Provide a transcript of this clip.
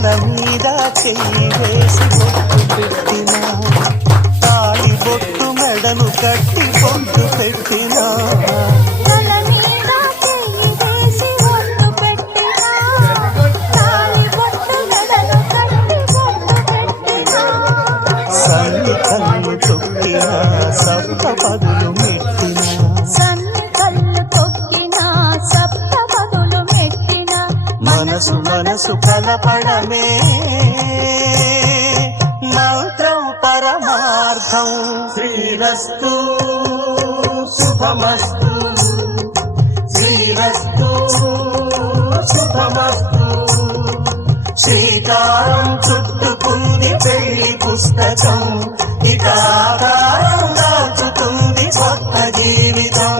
తల మీద చెయ్యి వేసి బొట్టు పెట్టినా తాళి బొట్టు మెడను కట్టి బొట్టు పెట్టినా సన్ని కళ్ళు తొక్కినా సప్త పదులు మెట్టినా మనసు మనసు కలపడమే మంత్రం పరమార్థం శ్రీరస్తు శుభమస్తు శ్రీరస్తు శుభమస్తు శ్రీకారం చుట్టుకుంది పెళ్లి పుస్తకం ఇక ఆకారం దాచుతుంది కొత్త జీవితం.